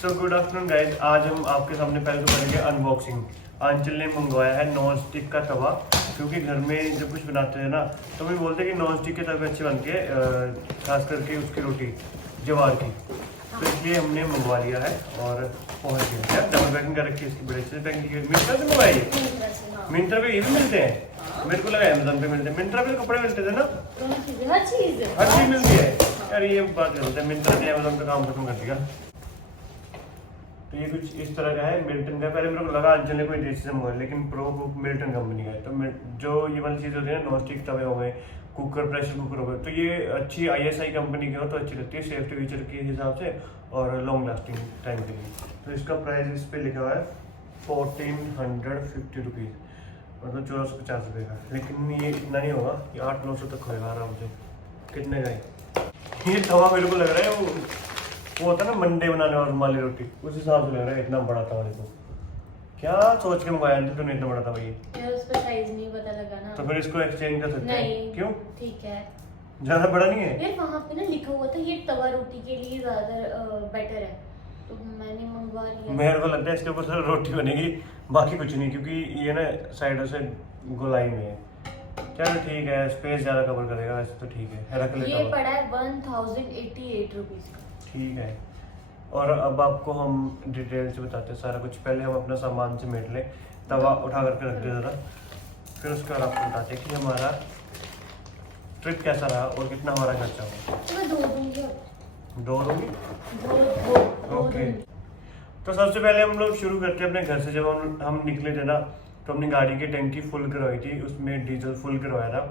So good afternoon guys, आज हम आपके सामने पहले तो करेंगे अनबॉक्सिंग। आंचल ने मंगवाया है नॉन स्टिक का तवा, क्योंकि घर में जब कुछ बनाते हैं ना तो हम बोलते हैं कि नॉन स्टिक के तवे अच्छे बनते हैं, खास करके उसकी रोटी ज्वार की। तो इसलिए हमने मंगवा लिया है और पहुंच गया है। डबल पैकिंग कर रखी है इसकी, बड़े से पैकिंग की। मिंत्रा से मंगवाई है? मिंत्रा पे ये भी मिलते हैं? मेरे को लगा अमेज़न पे मिलते हैं। मिंत्रा पे कपड़े मिलते थे ना, हर चीज मिलती है यार। ये बात गलत है, मिंत्रा ने अमेज़न का काम खत्म कर दिया। तो ये कुछ इस तरह का है, मिल्टन का। पहले मेरे को लगा अंजल ने कोई देसी से मंगवाया, लेकिन प्रो मिल्टन कंपनी का है। तो जो ये वाली चीज़ होती है ना, नॉन स्टिक तवे हो गए, कुकर, प्रेशर कुकर हो गए, तो ये अच्छी ISI कंपनी की हो तो अच्छी लगती है सेफ्टी फीचर के हिसाब से और लॉन्ग लास्टिंग टाइम के लिए। तो इसका प्राइस इस पर लिखा हुआ है 1450 रुपीज़, मतलब 1450 रुपये का। लेकिन ये इतना नहीं होगा, ये 800-900 तक होगा आराम से। कितने का है ये तवा? मेरे को लग रहा है वो होता है ना मंडे बनाने वाली रुमाली रोटी, उस हिसाब से लग रहा है। इतना बड़ा तवा देखो, क्या सोच के मंगाया तूने इतना बड़ा तवा? ये उसका साइज नहीं पता लगा ना, तो फिर इसको एक्सचेंज कर सकते हैं। क्यों? ठीक है, ज्यादा बड़ा नहीं है यार। वहाँ पे ना लिखा हुआ था ये तवा रोटी के लिए ज्यादा बेटर है, तो मैंने मंगवा लिया। मेरे को लगता है इसके ऊपर सिर्फ रोटी बनेगी, बाकी कुछ नहीं, क्योंकि ये ना साइडों से गोलाई में है। चलो ठीक है, स्पेस ज्यादा कवर करेगा वैसे तो ठीक है, रख लेता हूं। ये पड़ा है 1088 रुपीज का। ठीक है, और अब आपको हम डिटेल से बताते हैं सारा कुछ। पहले हम अपना सामान समेट लें, तवा उठा करके रख दे ज़रा, फिर उसके बाद आपको बताते हैं कि हमारा ट्रिप कैसा रहा और कितना हमारा खर्चा हुआ। मैं दो दूंगी। दो दूंगी? दो ओके। तो सबसे पहले हम लोग शुरू करते हैं अपने घर से। जब हम निकले थे ना, तो हमने गाड़ी की टंकी फुल करवाई थी, उसमें डीजल फुल करवाया था।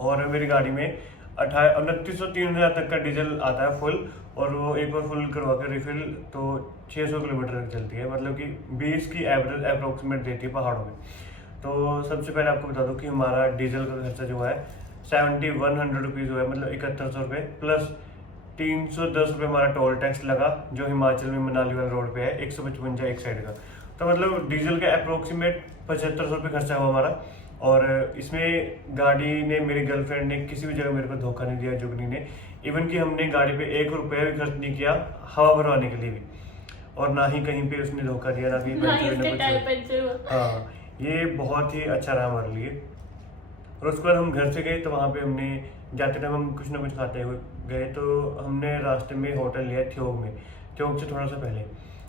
और मेरी गाड़ी में 2903 तक का डीजल आता है फुल, और वो एक बार फुल करवा के रिफिल तो 600 किलोमीटर तक चलती है, मतलब कि 20 की एवरेज अप्रोक्सीमेट देती है पहाड़ों में। तो सबसे पहले आपको बता दूं कि हमारा डीजल का खर्चा जो है 7100 रुपीज़ हुआ है, मतलब 7100 रुपये, प्लस 310 रुपये हमारा टोल टैक्स लगा, जो हिमाचल में मनाली वाले रोड पे है, 155 एक साइड का। तो मतलब डीजल का अप्रोक्सीमेट 7500 रुपये खर्चा हुआ हमारा। और इसमें गाड़ी ने, मेरी गर्लफ्रेंड ने किसी भी जगह मेरे को धोखा नहीं दिया, जुगनी ने। इवन कि हमने गाड़ी पे 1 रुपया भी खर्च नहीं किया हवा भरवाने के लिए भी, और ना ही कहीं पे उसने धोखा दिया, ना कहीं। हाँ, ये बहुत ही अच्छा रहा हमारे लिए। और उसके बाद हम घर से गए, तो वहाँ पे हमने जाते टाइम हम कुछ ना कुछ खाते हुए गए, तो हमने रास्ते में होटल लिया थ्योग में, थ्योग से थोड़ा सा पहले।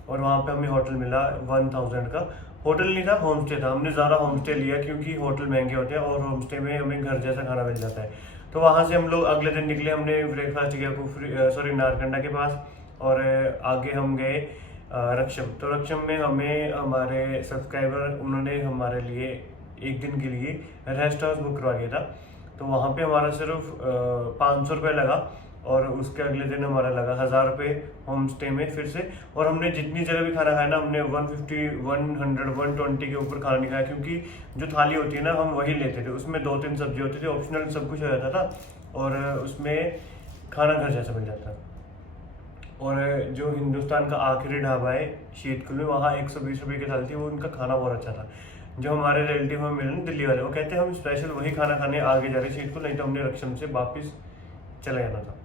और वहाँ पे हमें होटल मिला 1000 का। होटल नहीं था, होम स्टे था। हमने ज़्यादा होम स्टे लिया, क्योंकि होटल महंगे होते हैं और होम स्टे में हमें घर जैसा खाना मिल जाता है। तो वहाँ से हम लोग अगले दिन निकले। हमने ब्रेकफास्ट किया नारकंडा के पास, और आगे हम गए रक्षम। तो रक्षम में हमें हमारे सब्सक्राइबर, उन्होंने हमारे लिए एक दिन के लिए रेस्ट हाउस बुक करवा दिया था। तो वहाँ पे हमारा सिर्फ 500 रुपये लगा, और उसके अगले दिन हमारा लगा 1000 रुपये होम स्टे में फिर से। और हमने जितनी जगह भी खाना खाया ना, हमने 150, 100, 120 के ऊपर खाना नहीं खाया, क्योंकि जो थाली होती है ना, हम वही लेते थे। उसमें 2-3 सब्जी होती थी, ऑप्शनल सब कुछ हो जाता था, और उसमें खाना घर जैसा मिल जाता। और जो हिंदुस्तान का आखिरी ढाबा है शीतकुल में, वहाँ 120 रुपये की थाली थी, वो उनका खाना बहुत अच्छा था। जो हमारे रिलेटिव हमें मिले दिल्ली वाले, वो कहते हैं हम स्पेशल वही खाना खाने आगे जा रहे शीतकुल, नहीं तो हमने रक्षम से वापस चले जाना था।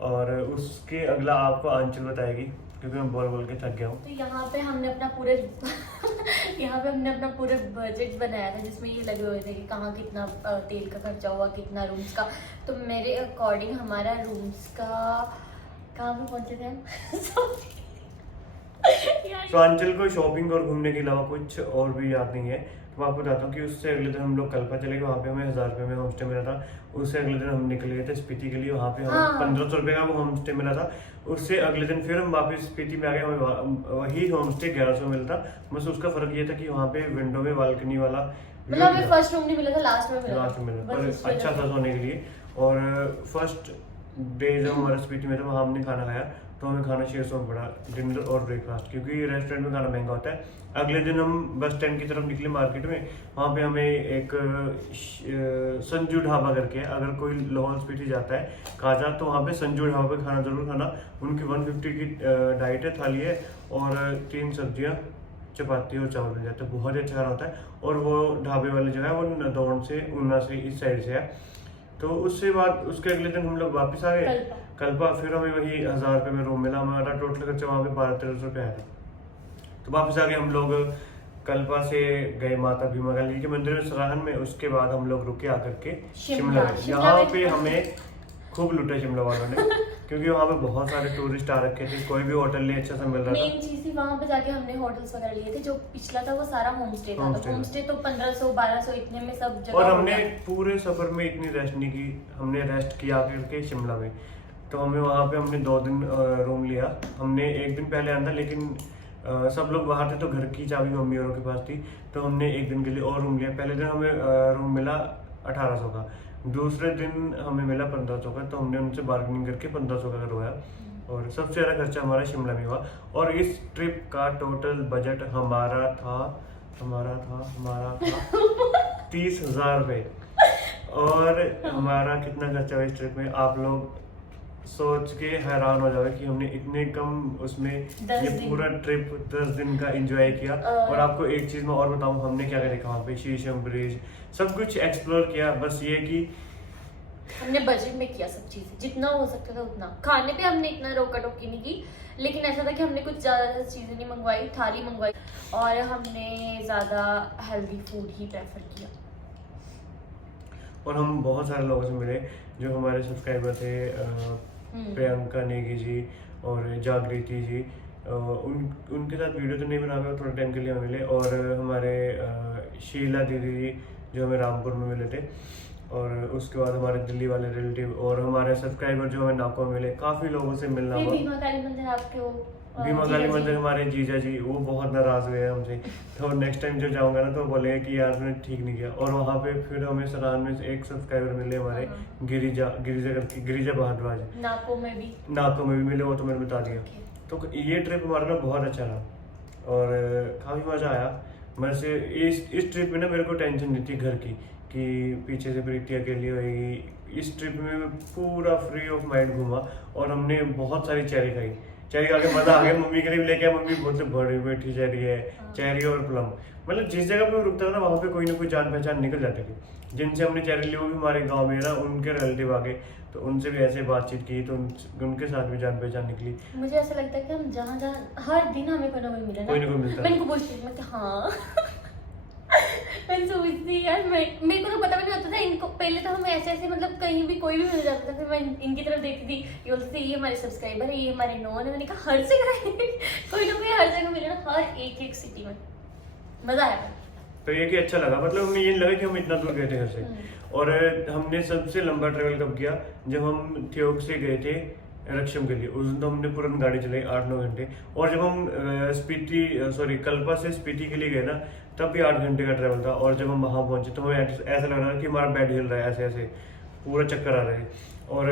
और उसके अगला आपको आंचल बताएगी, क्योंकि मैं बोल बोल के थक गया हूँ। तो यहाँ पे हमने अपना पूरे यहाँ पे हमने अपना पूरा बजट बनाया था, जिसमें ये लगे हुए थे कि कहाँ कितना तेल का खर्चा हुआ, कितना रूम्स का। तो मेरे अकॉर्डिंग हमारा रूम्स का, कहाँ पे पहुँचे थे हम? तो आंचल को शॉपिंग और घूमने के अलावा कुछ और भी याद नहीं है। तो मैं आपको बताता हूँ कि उससे अगले दिन हम लोग कल्पा चले गए, वहाँ पे हमें 1000 रुपये में होम स्टे मिला था। उससे अगले दिन हम निकल गए थे स्पीति के लिए, वहाँ पे हमें 1500 रुपये का वो होम स्टे मिला था। उससे अगले दिन फिर हम वापस स्पीति में आ गए, हमें वही होम स्टे 1100 मिलता। बस उसका फर्क ये था कि वहाँ पे विंडो में बालकनी वाला, मतलब हमें फर्स्ट रूम नहीं मिला था, लास्ट में मिला, पर अच्छा था सोने के लिए। और फर्स्ट डे जब हमारा स्पीति में था, वहाँ हमने खाना खाया, तो हमें खाना 600 में पड़ा, डिनर और ब्रेकफास्ट, क्योंकि रेस्टोरेंट में खाना महंगा होता है। अगले दिन हम बस स्टैंड की तरफ निकले मार्केट में, वहाँ पे हमें एक संजू ढाबा करके, अगर कोई लाहौल स्पीति जाता है काजा, तो वहाँ पे संजू ढाबा पे खाना जरूर खाना। उनकी 150 की डाइट है, थाली है, और 3 सब्जियाँ, चपाती और चावल मिल जाते हैं। बहुत ही अच्छा खाना होता है। और वो ढाबे वाली जगह है वो नदौन से, ऊना से, इस साइड से है। तो उसके बाद उसके अगले दिन हम लोग वापस आ गए कल्पा, फिर हमें वही 1000 रुपये में रूम मिला, हमारा टोटल खर्चा वहाँ पे 12-13 रुपये आया था। तो वापस आके हम लोग कल्पा से गए माता भीमा काली के मंदिर में सराहन में, उसके बाद हम लोग रुके आकर के शिमला में। यहाँ पे हमें खूब लूटा शिमला वालों ने क्योंकि वहाँ पे बहुत सारे टूरिस्ट आ रखे थे, कोई भी होटल नहीं अच्छा सा मिल रहा था। मेन चीज थी वहाँ पे जाके हमने होटल्स वगैरह लिए थे, जो पिछला था वो सारा होम स्टे था। होम स्टे तो 1500-1200 इतने में सब जगह। और हमने पूरे सफर में इतनी रेस्ट नहीं की, हमने रेस्ट किया करके शिमला में। तो हमें वहाँ पे हमने 2 दिन रूम लिया। हमने एक दिन पहले आना था, लेकिन सब लोग बाहर थे तो घर की चाबी मम्मी औरों के पास थी, तो हमने एक दिन के लिए और रूम लिया। पहले दिन हमें रूम मिला 1800 का, दूसरे दिन हमें मिला 1500 का, तो हमने उनसे बार्गेनिंग करके 1500 का करवाया। और सबसे ज़्यादा खर्चा हमारा शिमला में हुआ। और इस ट्रिप का टोटल बजट हमारा था 30,000 रुपये। और हमारा कितना खर्चा हुआ इस ट्रिप में, आप लोग सोच के हैरान हो जाओगे कि हमने इतने कम उसमें ये पूरा ट्रिप 10 दिन का एंजॉय किया। और आपको एक चीज मैं और बताऊं, हमने क्या देखा वहाँ पे, शीशम ब्रिज, सब कुछ एक्सप्लोर किया। बस ये कि हमने बजट में किया सब चीजें, जितना हो सकता था उतना। खाने पे हमने इतना रोका टोकी नहीं की, लेकिन ऐसा था कि हमने कुछ ज्यादा चीजें नहीं मंगवाई, थाली मंगवाई, और हमने ज्यादा हेल्दी फूड ही प्रेफर किया। और हम बहुत सारे लोगों से मिले जो हमारे सब्सक्राइबर थे, प्रियंका नेगी जी और जागृति जी। उनके साथ वीडियो तो नहीं बना पाए, थोड़े टाइम के लिए हम मिले। और हमारे शीला दीदी जी जो हमें रामपुर में मिले थे। और उसके बाद हमारे दिल्ली वाले रिलेटिव और हमारे सब्सक्राइबर जो हमें नाको में मिले। काफ़ी लोगों से मिलना हुआ। भीमा काली मंदिर आपके भीमा काली मंदिर हमारे जीजा जी, वो बहुत नाराज हुए हैं हमसे। तो नेक्स्ट टाइम जब जाऊंगा ना तो बोलेंगे कि यार मैंने ठीक नहीं किया। और वहाँ पे फिर हमें सराहन में एक सब्सक्राइबर मिले हमारे, गिरिजा भारद्वाज, नाको में भी मिले, वो तो मैंने बता दिया। तो ये ट्रिप हमारा ना बहुत अच्छा रहा और काफ़ी मज़ा आया। मेरे से इस ट्रिप में ना मेरे को टेंशन नहीं थी घर की कि पीछे से प्रीति अकेली होएगी। इस ट्रिप में मैं पूरा फ्री ऑफ माइंड घूमा और हमने बहुत सारी चेरी खाई। चेरी खा के मजा आ गया। मम्मी के लिए लेके आया, मम्मी बहुत बड़ी मीठी चेरी है, चेरी और प्लम। मतलब जिस जगह पे रुकता था ना वहाँ पे कोई ना कोई जान पहचान निकल जाती थी। जिनसे हमने चेरी ली वो भी हमारे गाँव में ना, उनके रिलेटिव आ गए, तो उनसे भी ऐसे बातचीत की, तो उनके साथ भी जान पहचान निकली। मुझे ऐसा लगता है कि हम जहाँ हर दिन हमें कोई ना कोई मिले ना, कोई मिलता। मैं इनको बोलती मैं कि हाँ मैं सोचती यार, मेरे को तो पता भी नहीं होता था इनको। पहले तो हमें ऐसे मतलब कहीं भी कोई भी मिल जाता था, फिर मैं इनकी तरफ देखती थी, ये बोलते थे ये हमारे सब्सक्राइबर है, ये हमारे नॉन है। मैंने कहा हर जगह कोई ना कोई हर जगह मिले ना, हर एक सिटी में। मजा आया। तो ये कि अच्छा लगा, मतलब हमें ये लगा कि हम इतना दूर गए थे घर से। और हमने सबसे लंबा ट्रेवल कब किया, जब हम थ्योक से गए थे रक्षम के लिए। उस दिन तो हमने पूरी गाड़ी चलाई 8-9 घंटे। और जब हम कल्पा से स्पीति के लिए गए ना, तब भी 8 घंटे का ट्रैवल था। और जब हम वहाँ पहुंचे तो हमें ऐसा लग रहा था कि हमारा बेड हिल रहा है, ऐसे ऐसे पूरा चक्कर आ रहा है। और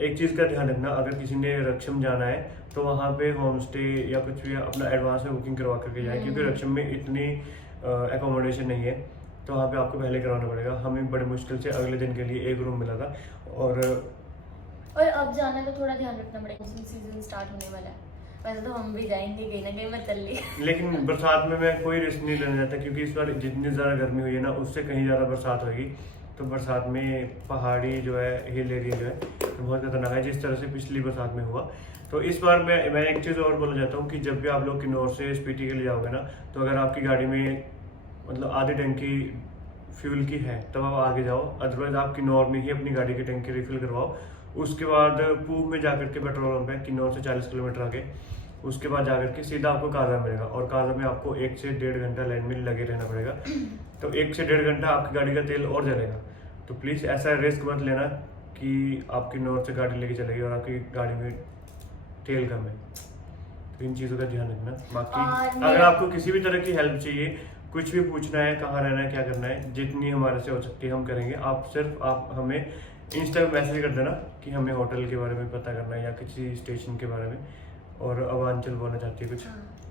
एक चीज़ का ध्यान रखना, अगर किसी ने रक्षम जाना है तो वहाँ पे होम स्टे या कुछ भी अपना एडवांस में बुकिंग करवा करके जाए, क्योंकि रक्षम में इतनी एकोमोडेशन नहीं है, तो वहाँ पे आपको पहले करवाना पड़ेगा। हमें बड़ी मुश्किल से अगले दिन के लिए एक रूम मिला था। और अब जाना है तो थोड़ा ध्यान रखना पड़ेगा, सीजन स्टार्ट होने वाला है। वैसे तो हम भी जाएंगे कहीं ना कहीं, मैं चल ली। लेकिन बरसात में मैं कोई रिस्क नहीं लेना चाहता, क्योंकि इस बार जितनी ज़्यादा गर्मी हुई है ना, उससे कहीं ज़्यादा बरसात होगी। तो बरसात में पहाड़ी जो है, हिल एरिया जो है, तो बहुत खतरनाक है, जिस तरह से पिछली बरसात में हुआ। तो इस बार मैं एक चीज़ और बोलना चाहता हूँ कि जब भी आप लोग किन्नौर से स्पीति के लिए जाओगे ना, तो अगर आपकी गाड़ी में मतलब आधी टंकी फ्यूल की है तब आप आगे जाओ, अदरवाइज आप किन्नौर में ही अपनी गाड़ी की टंकी रिफिल करवाओ। उसके बाद पूब में जाकर के पेट्रोल पंप है किन्नौर से 40 किलोमीटर आगे, उसके बाद जाकर के सीधा आपको काजा मिलेगा। और काजा में आपको 1 से 1.5 घंटा लाइन में लगे रहना पड़ेगा। तो 1 से 1.5 घंटा आपकी गाड़ी का तेल और जलेगा। तो प्लीज़ ऐसा रिस्क मत लेना कि आप किन्नौर से गाड़ी लेके चलेगी और आपकी गाड़ी में तेल कम है। तो इन चीज़ों का ध्यान रखना। बाकी अगर आपको किसी भी तरह की हेल्प चाहिए, कुछ भी पूछना है, कहाँ रहना है, क्या करना है, जितनी हमारे से हो सकती है हम करेंगे। आप हमें इंस्टा पे मैसेज कर देना कि हमें होटल के बारे में पता करना है या किसी स्टेशन के बारे में। और अब आंचल बोलना चाहती है कुछ?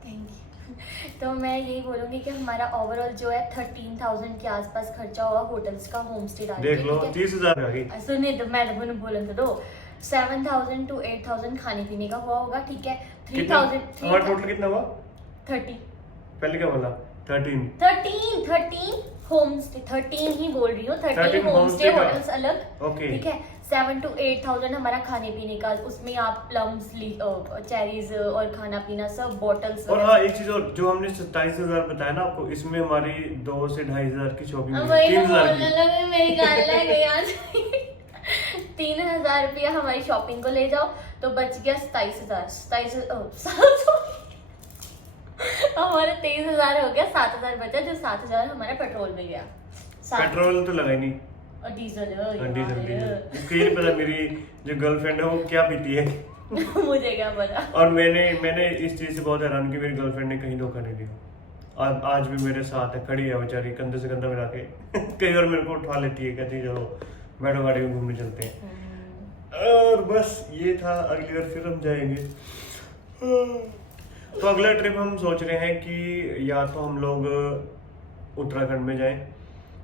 Thank you. तो मैं यही बोलूँगी कि हमारा ओवरऑल जो है 13,000 के आसपास खर्चा हुआ होटल्स का, होम स्टे डाल देख लो 30,000 आ गई। सुनिए तो मैं बोलूँ तो 7,000 to 8,000 खाने पीने का हुआ होगा, ठीक है। 3,000 हमारा टोटल कितना हुआ? 30। पहले क्या बोला? 13 होम स्टे, 13 ही बोल रही हूँ। 13 होम स्टे होटल्स अलग, ओके, ठीक है। 7 to 8,000 हमारा खाने पीने का, उसमें आप प्लम्स, चेरीज और खाना पीना सब बॉटल्स। और हाँ एक चीज और, जो हमने 27,000 बताया ना आपको, इसमें हमारी 2 से 2,500 की शॉपिंग हुई, 3,000 की। मेरी गाल लग गई आज। 3,000 रुपया हमारी शॉपिंग को ले जाओ तो बच गया 27,000। हमारे 23,000 हो गया, 7,000 बचा, जो 7,000 हमारा पेट्रोल में गया। पेट्रोल तो लगा ही नहीं, और डीजल डीजल। इसको ये नहीं पता मेरी जो गर्लफ्रेंड है वो क्या पीती है। मुझे क्या पता। और मैंने इस चीज से बहुत हैरान कि मेरी गर्लफ्रेंड ने कहीं धोखा नहीं दिया। आज भी मेरे साथ है, खड़ी है बेचारी, कंधे से कंधा मिला के। कई बार मेरे को उठा लेती है, कहती है चलो बैठो गाड़ी में घूमने चलते हैं। और बस ये था, अगली बार फिर हम जाएंगे। तो अगला ट्रिप हम सोच रहे हैं कि या तो हम लोग उत्तराखंड में जाएं,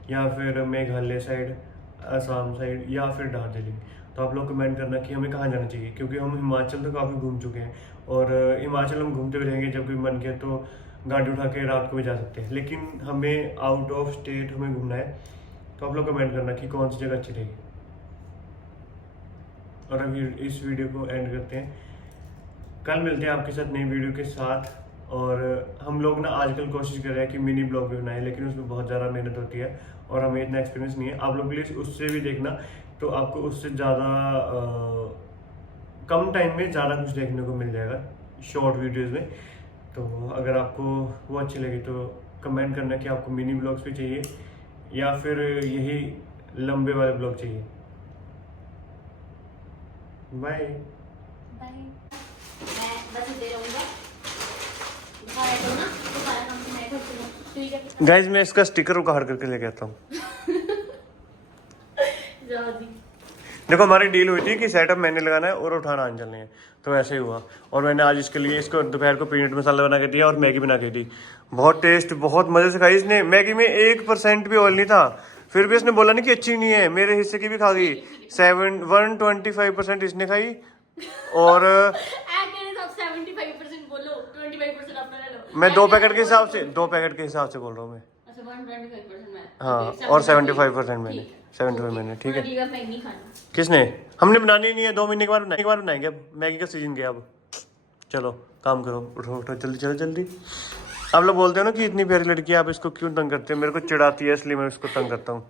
या फिर मेघालय साइड, असम साइड, या फिर दार्जिलिंग। तो आप लोग कमेंट करना कि हमें कहाँ जाना चाहिए, क्योंकि हम हिमाचल तो काफ़ी घूम चुके हैं, और हिमाचल हम घूमते भी रहेंगे। जब भी मन किया तो गाड़ी उठा के रात को भी जा सकते हैं, लेकिन हमें आउट ऑफ स्टेट हमें घूमना है। तो आप लोग कमेंट करना कि कौन सी जगह अच्छी रहेगी। और अभी इस वीडियो को एंड करते हैं, कल मिलते हैं आपके साथ नई वीडियो के साथ। और हम लोग ना आजकल कोशिश कर रहे हैं कि मिनी ब्लॉग भी बनाएं, लेकिन उसमें बहुत ज़्यादा मेहनत होती है और हमें इतना एक्सपीरियंस नहीं है। आप लोग प्लीज़ उससे भी देखना, तो आपको उससे ज़्यादा कम टाइम में ज़्यादा कुछ देखने को मिल जाएगा शॉर्ट वीडियोज़ में। तो अगर आपको वो अच्छी लगी तो कमेंट करना कि आपको मिनी ब्लॉग्स भी चाहिए या फिर यही लंबे वाले ब्लॉग चाहिए। Bye bye. मैं बस दे रहूँगा। तो ना तो सारा काम तो मैं करती हूँ, ठीक है गाइज, मैं इसका स्टिकर उखाड़ करके लेके आता हूँ। जाओ जी। देखो हमारी डील हुई थी कि सेटअप मैंने लगाना है और उठाना अंजल ने है, तो ऐसे ही हुआ। और मैंने आज इसके लिए इसको दोपहर को पीनट मसाला बना के दिया और मैगी बना के दी। बहुत टेस्ट, बहुत मजे से खाई इसने। मैगी में 1% भी ऑयल नहीं था, फिर भी इसने बोला नहीं कि अच्छी नहीं है, मेरे हिस्से की भी खा गई। 125% इसने खाई। और 75% बोलो, 25% अपना ले लो। मैं 2 पैकेट के हिसाब से बोल रहा हूँ मैं। अच्छा 125% मैं। हाँ, Okay, और 75% मैंने, ठीक है। 75 मैंने, ठीक है। अगली बार मैगी नहीं खाना। किसने? हमने बनानी नहीं है, 2 महीने के बाद बनाएंगे। अब मैगी का सीजन गया। अब चलो काम करो, उठो उठो जल्दी, चलो जल्दी। आप लोग बोलते हो ना कि इतनी प्यारी लड़की है, आप इसको क्यों तंग करते हो? मेरे को चिढ़ाती है, इसलिए मैं इसको तंग करता हूँ।